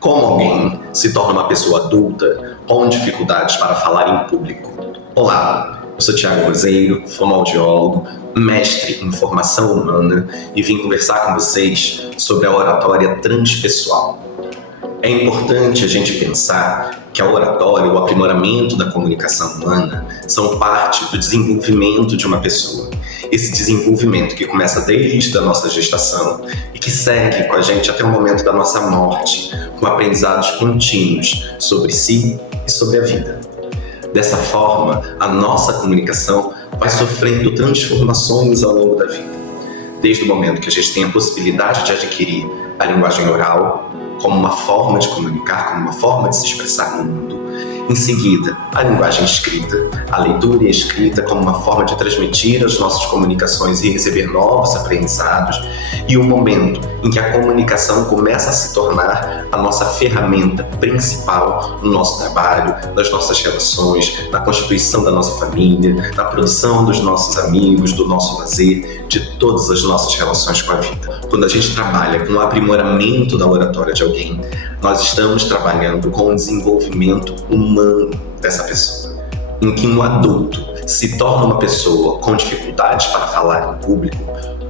Como alguém se torna uma pessoa adulta com dificuldades para falar em público? Olá, eu sou Thiago Roseiro, fonoaudiólogo, mestre em formação humana e vim conversar com vocês sobre a oratória transpessoal. É importante a gente pensar que a oratória, o aprimoramento da comunicação humana, são parte do desenvolvimento de uma pessoa. Esse desenvolvimento que começa desde a nossa gestação e que segue com a gente até o momento da nossa morte, com aprendizados contínuos sobre si e sobre a vida. Dessa forma, a nossa comunicação vai sofrendo transformações ao longo da vida. Desde o momento que a gente tem a possibilidade de adquirir a linguagem oral, como uma forma de comunicar, como uma forma de se expressar no mundo. Em seguida, a linguagem escrita, a leitura e a escrita como uma forma de transmitir as nossas comunicações e receber novos aprendizados. E o momento em que a comunicação começa a se tornar a nossa ferramenta principal no nosso trabalho, nas nossas relações, na constituição da nossa família, na produção dos nossos amigos, do nosso lazer, de todas as nossas relações com a vida. Quando a gente trabalha com o aprimoramento da oratória de alguém, nós estamos trabalhando com o desenvolvimento humano dessa pessoa, em que um adulto se torna uma pessoa com dificuldades para falar em público,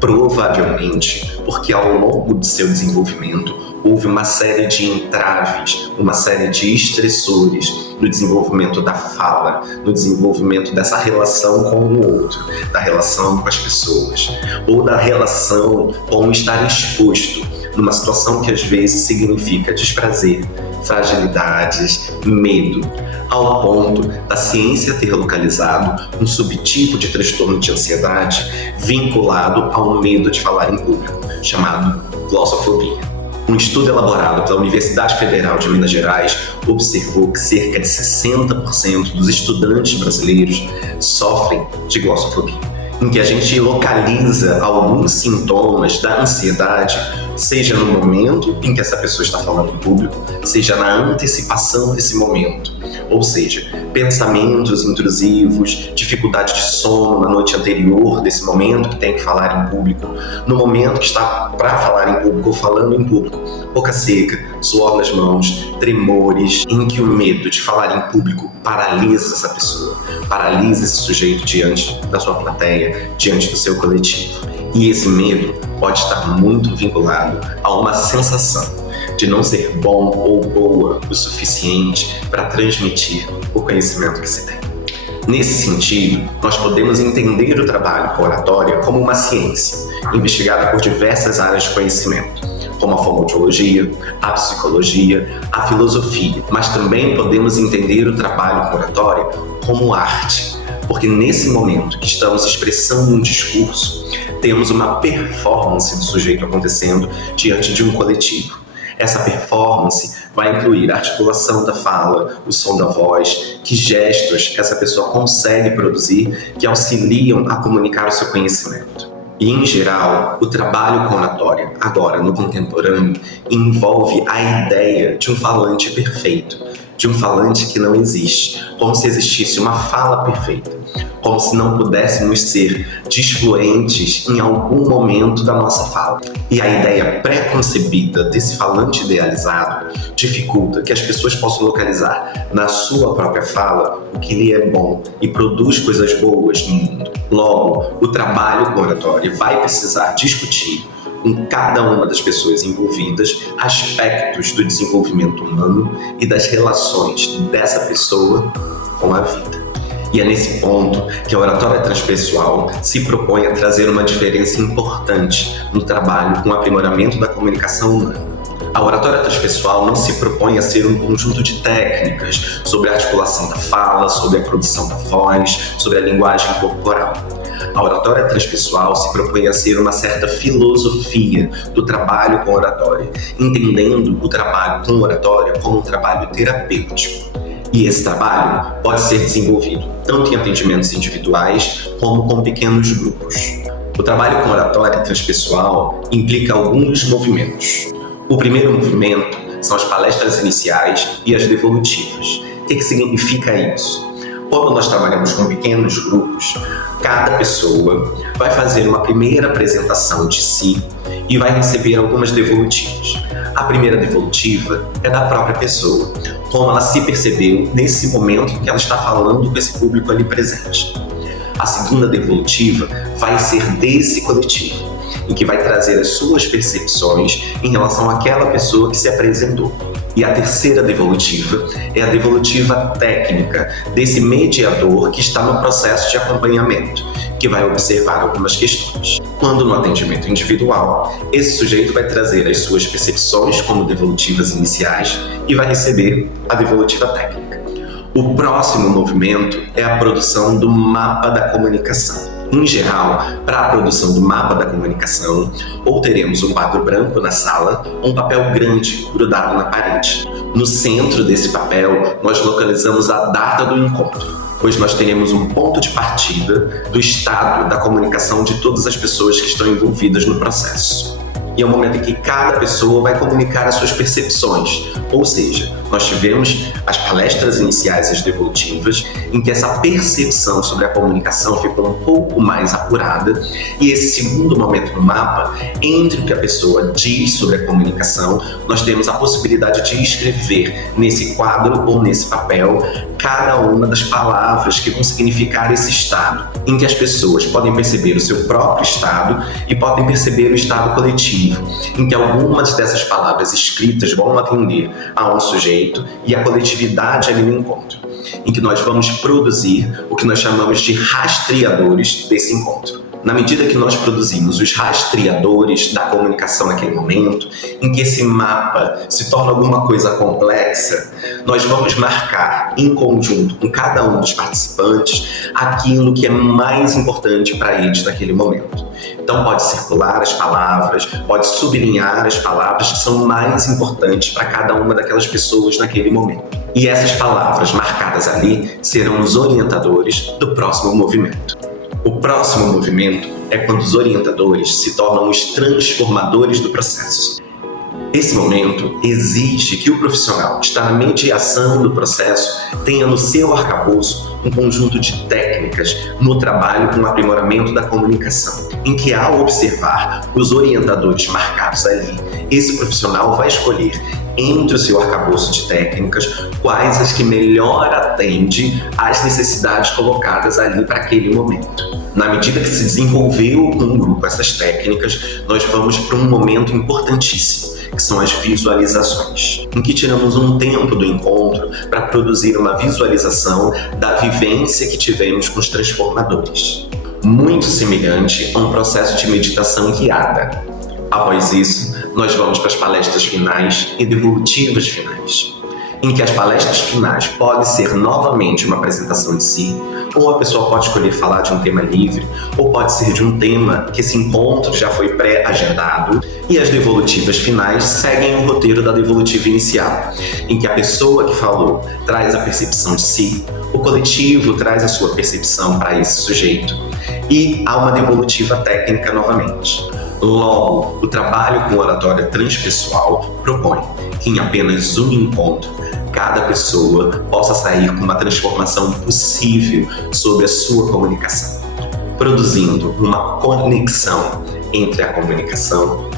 provavelmente porque ao longo do seu desenvolvimento houve uma série de entraves, uma série de estressores no desenvolvimento da fala, no desenvolvimento dessa relação com o outro, da relação com as pessoas, ou da relação com estar exposto numa situação que às vezes significa desprazer, fragilidades, medo, ao ponto da ciência ter localizado um subtipo de transtorno de ansiedade vinculado ao medo de falar em público, chamado glossofobia. Um estudo elaborado pela Universidade Federal de Minas Gerais observou que cerca de 60% dos estudantes brasileiros sofrem de glossofobia, em que a gente localiza alguns sintomas da ansiedade, seja no momento em que essa pessoa está falando em público, seja na antecipação desse momento. Ou seja, pensamentos intrusivos, dificuldade de sono na noite anterior desse momento que tem que falar em público, no momento que está para falar em público ou falando em público, boca seca, suor nas mãos, tremores, em que o medo de falar em público paralisa essa pessoa, paralisa esse sujeito diante da sua plateia, diante do seu coletivo. E esse medo pode estar muito vinculado a uma sensação de não ser bom ou boa o suficiente para transmitir o conhecimento que se tem. Nesse sentido, nós podemos entender o trabalho com oratória como uma ciência, investigada por diversas áreas de conhecimento, como a fonoaudiologia, a psicologia, a filosofia, mas também podemos entender o trabalho com oratória como arte, porque nesse momento que estamos expressando um discurso, temos uma performance do sujeito acontecendo diante de um coletivo. Essa performance vai incluir a articulação da fala, o som da voz, que gestos essa pessoa consegue produzir que auxiliam a comunicar o seu conhecimento. E, em geral, o trabalho com oratória, agora no contemporâneo, envolve a ideia de um falante perfeito, de um falante que não existe, como se existisse uma fala perfeita, como se não pudéssemos ser disfluentes em algum momento da nossa fala. E a ideia pré-concebida desse falante idealizado dificulta que as pessoas possam localizar na sua própria fala o que lhe é bom e produz coisas boas no mundo. Logo, o trabalho com oratória vai precisar discutir com cada uma das pessoas envolvidas aspectos do desenvolvimento humano e das relações dessa pessoa com a vida. E é nesse ponto que a oratória transpessoal se propõe a trazer uma diferença importante no trabalho com o aprimoramento da comunicação humana. A oratória transpessoal não se propõe a ser um conjunto de técnicas sobre a articulação da fala, sobre a produção da voz, sobre a linguagem corporal. A oratória transpessoal se propõe a ser uma certa filosofia do trabalho com oratória, entendendo o trabalho com oratória como um trabalho terapêutico. E esse trabalho pode ser desenvolvido tanto em atendimentos individuais como com pequenos grupos. O trabalho com oratória transpessoal implica alguns movimentos. O primeiro movimento são as palestras iniciais e as devolutivas. O que significa isso? Quando nós trabalhamos com pequenos grupos, cada pessoa vai fazer uma primeira apresentação de si e vai receber algumas devolutivas. A primeira devolutiva é da própria pessoa, como ela se percebeu nesse momento em que ela está falando com esse público ali presente. A segunda devolutiva vai ser desse coletivo, em que vai trazer as suas percepções em relação àquela pessoa que se apresentou. E a terceira devolutiva é a devolutiva técnica desse mediador que está no processo de acompanhamento, que vai observar algumas questões. Quando no atendimento individual, esse sujeito vai trazer as suas percepções como devolutivas iniciais e vai receber a devolutiva técnica. O próximo movimento é a produção do mapa da comunicação. Em geral, para a produção do mapa da comunicação, ou teremos um quadro branco na sala, ou um papel grande grudado na parede. No centro desse papel, nós localizamos a data do encontro, pois nós teremos um ponto de partida do estado da comunicação de todas as pessoas que estão envolvidas no processo. E é o momento em que cada pessoa vai comunicar as suas percepções, ou seja, nós tivemos as palestras iniciais, as devolutivas, em que essa percepção sobre a comunicação ficou um pouco mais apurada, e esse segundo momento no mapa, entre o que a pessoa diz sobre a comunicação, nós temos a possibilidade de escrever nesse quadro ou nesse papel cada uma das palavras que vão significar esse estado, em que as pessoas podem perceber o seu próprio estado e podem perceber o estado coletivo, em que algumas dessas palavras escritas vão atender a um sujeito e a coletividade ali no encontro, em que nós vamos produzir o que nós chamamos de rastreadores desse encontro. Na medida que nós produzimos os rastreadores da comunicação naquele momento, em que esse mapa se torna alguma coisa complexa, nós vamos marcar em conjunto com cada um dos participantes aquilo que é mais importante para eles naquele momento. Então pode circular as palavras, pode sublinhar as palavras que são mais importantes para cada uma daquelas pessoas naquele momento. E essas palavras marcadas ali serão os orientadores do próximo movimento. O próximo movimento é quando os orientadores se tornam os transformadores do processo. Esse momento exige que o profissional que está na mediação do processo tenha no seu arcabouço um conjunto de técnicas no trabalho com o aprimoramento da comunicação, em que ao observar os orientadores marcados ali, esse profissional vai escolher entre o seu arcabouço de técnicas quais as que melhor atendem às necessidades colocadas ali para aquele momento. Na medida que se desenvolveu com o grupo essas técnicas, nós vamos para um momento importantíssimo, que são as visualizações, em que tiramos um tempo do encontro para produzir uma visualização da vivência que tivemos com os transformadores. Muito semelhante a um processo de meditação guiada. Após isso, nós vamos para as palestras finais e devolutivas finais, em que as palestras finais podem ser novamente uma apresentação de si, ou a pessoa pode escolher falar de um tema livre, ou pode ser de um tema que esse encontro já foi pré-agendado, e as devolutivas finais seguem o roteiro da devolutiva inicial, em que a pessoa que falou traz a percepção de si, o coletivo traz a sua percepção para esse sujeito, e há uma devolutiva técnica novamente. Logo, o trabalho com oratória transpessoal propõe que em apenas um encontro, cada pessoa possa sair com uma transformação possível sobre a sua comunicação, produzindo uma conexão entre a comunicação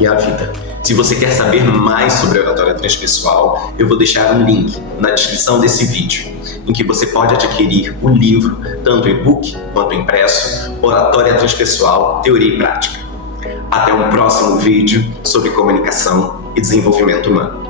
e a vida. Se você quer saber mais sobre a oratória transpessoal, eu vou deixar um link na descrição desse vídeo, em que você pode adquirir o livro, tanto e-book quanto impresso, Oratória Transpessoal, Teoria e Prática. Até um próximo vídeo sobre comunicação e desenvolvimento humano.